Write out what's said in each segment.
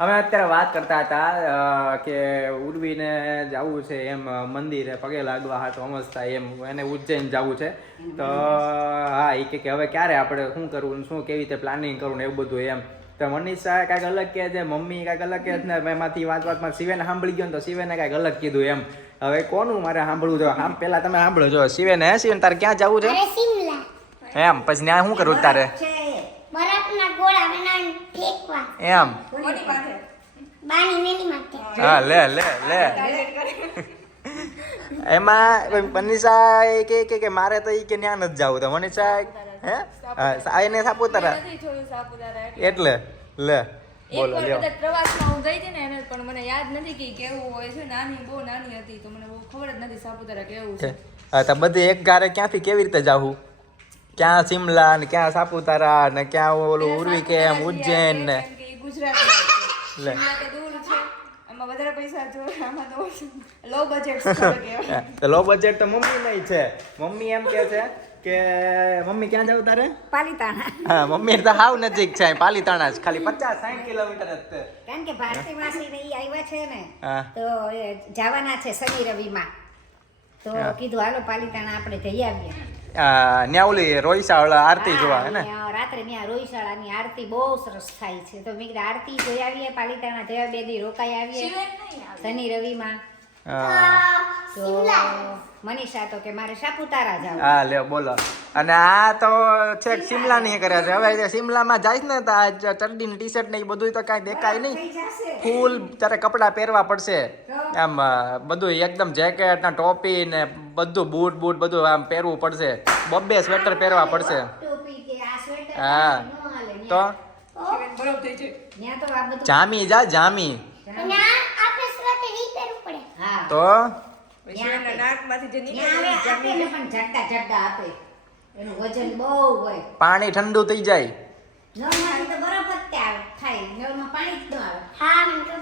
અમે અત્યારે વાત કરતા હતા કે ઉર્વીને જવું છે એમ મંદિરે પગે લાગવા હાથ અમસ્તા એમ એને ઉજ્જૈન જવું છે તો હા એ કે હવે ક્યારે આપણે શું કરવું શું કેવી રીતે પ્લાનિંગ કરવું ને એવું બધું એમ તો મનીષા કાંઈક અલગ કહે છે મમ્મી કાંઈક અલગ કહે છે ને એમાંથી વાતમાં શિવેને સાંભળી ગયો ને તો શિવેને કાંઈક અલગ કીધું એમ હવે કોનું મારે સાંભળવું જો પહેલા તમે સાંભળો જો શિવેને શિવેન તારે ક્યાં જવું છે એમ પછી ત્યાં શું કરવું તારે બરફના ગોળા બનાવીને ફેંકવા એમ બાની મેની માટે હા લે એમાં મનીષા કે મારે તો ઈ કે ન્યા નથી જવું તો મનીષા હે એને સાપુતારા એટલે લે બોલો લ્યો પ્રવાસમાં હું ગઈ હતી ને એને પણ મને યાદ નથી કે કેવું હોય છે બહુ નાની હતી તો મને બહુ ખબર જ નથી સાપુતારા કેવું છે હા તો બધી એક ગારે ક્યાંથી કેવી રીતે જાવું ક્યાં સિમલા ને ક્યાં સાપુતારા ને ક્યાં ઓલું ઉર્વી કેમ ઉજ્જૈન ને લે દૂર છે એમાં વધારે પૈસા જોઈએ આમાં તો લો બજેટ કહેવાય તો લો બજેટ તો મમ્મી નહીં છે મમ્મી એમ કે છે કે મમ્મી ક્યાં જાવ તારે પાલીતાણા હા મમ્મી તો હાવ નજીક છે પાલીતાણા જ ખાલી 50-60 કિલોમીટર જ છે કારણ કે ભારતી માસી ને ઈ આવ્યા છે ને હા તો એ જવાના છે શનિ રવિમાં તો કીધું હાલો પાલીતાણા આપણે જઈ આવીએ ન્યા ઓલી રોઈશાળા આરતી જોવા હે ને રાત્રે ત્યાં રોઈશાળાની આરતી બહુ સરસ થાય છે તો મેં કીધું આરતી જોઈ આવીએ પાલીતાણા જયા 2 દી રોકાઈ આવીએ શનિ રવિમાં તો મનીષા તો કે મારે સાપુતારા જાવ હા લ્યો બોલો અને આ તો છેક સિમલા ની કરે છે હવે સિમલામાં જાય ને તો આ ચડ્ડી ની ટી-શર્ટ ને એ બધું તો કાંઈ દેખાય નહીં ફૂલ તારે કપડાં પહેરવા પડશે આમ બધું એકદમ જેકેટ ને ટોપી ને બધું બૂટ બધું આમ પહેરવું પડશે બબ્બે સ્વેટર પહેરવા પડશે હા તો જામી જા જામી અને આપણે સ્વેટર ઈ પહેરવું પડે હા તો નાકમાંથી જે આપે પણ ઝટકા આપે એનું વજન બહુ હોય પાણી ઠંડુ થઈ જાય નળમાંથી તો બરફ જ થાય નળમાં પાણી જ ન આવે હા મને ખબર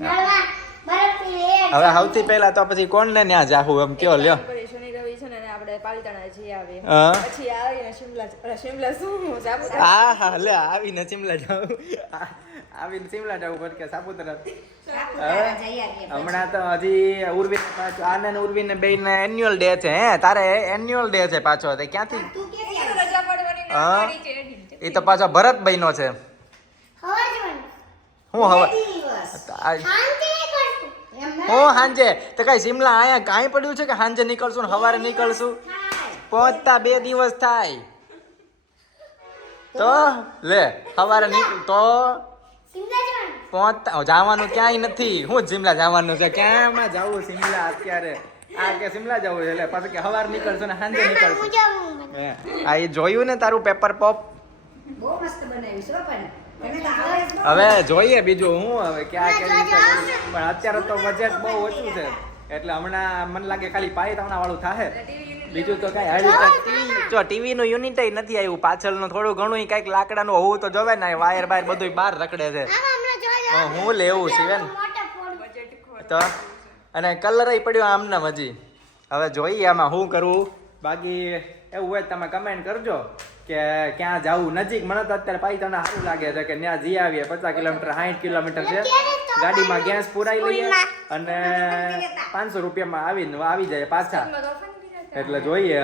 નળમાં બરફ પીવે હવે સૌથી પહેલા તો પછી કોણ ને ન્યા જાહું એમ કયો લ્યો શનિ રવિ છે ને આપણે પાલીતાણા જઈ આવીએ હા પછી આવીને શિમલા શું સાપુતારા હા હા લે આવીને સિમલા જાવ આવીને સિમલા જવું પડે કે સાપુતારા સાપુતારા જઈ આવીએ હમણાં તો હજી ઉર્વી આનંદ ઉર્વી ને બે ને એન્યુઅલ ડે છે હે તારે એન્યુઅલ ડે છે પાછો તે ક્યાંથી તું કે રજા પડવાની ના હા પાડી છે એ તો પાછો ભરત બહેનો છે હવા જવાનું હું હવે દિવસ શાંતિ નહીં કરતું એમ હું સાંજે તો કઈ સિમલા અહીંયા કાંઈ પડ્યું છે કે સાંજે નીકળશું ને સવારે નીકળશું પહોંચતા 2 દિવસ થાય તો લે સવારે નીકળ તો સિમલા જવાનું પહોંચતા જવાનું ક્યાંય નથી હું સિમલા જવાનું છે ક્યાંમાં જવું સિમલા અત્યારે આ કે સિમલા જવું છે એટલે પાછું કે સવારે નીકળશું ને સાંજે નીકળશું હું જાઉં હે. આ એ જોયું ને તારું પેપર પોપ બહુ મસ્ત બનાવ્યું છે પણ તને તો આવડે જ ન. હવે જોઈએ બીજું હું હવે ક્યાં કેવી રીતે કરવું. પણ અત્યારે તો બજેટ બહુ ઓછું છે એટલે હમણાં મને લાગે ખાલી પાયતાણા વાળું થાહે બીજું તો કઈ હાલ્યું જો ટીવી નું યુનિટ નથી આવ્યું પાછળનું થોડું ઘણું કઈક લાકડાનું હોવું તો જોવે ને વાયર બાયર બધું બહાર રખડે છે હમણાં જોઈ હું લેવું છે ને મોટા ફોન તો અને કલર પડ્યો આમનામ હજી હવે જોઈએ આમાં શું કરવું બાકી એવું હોય તમે કમેન્ટ કરજો કે ક્યાં જવું નજીક મને તો અત્યારે પાયતાણા સારું લાગે છે કે ત્યાં જઈ આવીએ 50 કિલોમીટર 60 કિલોમીટર છે ગાડીમાં ગેસ પુરાઈ લઈએ અને 500 રૂપિયામાં આવી જાય પાછા એટલે જોઈએ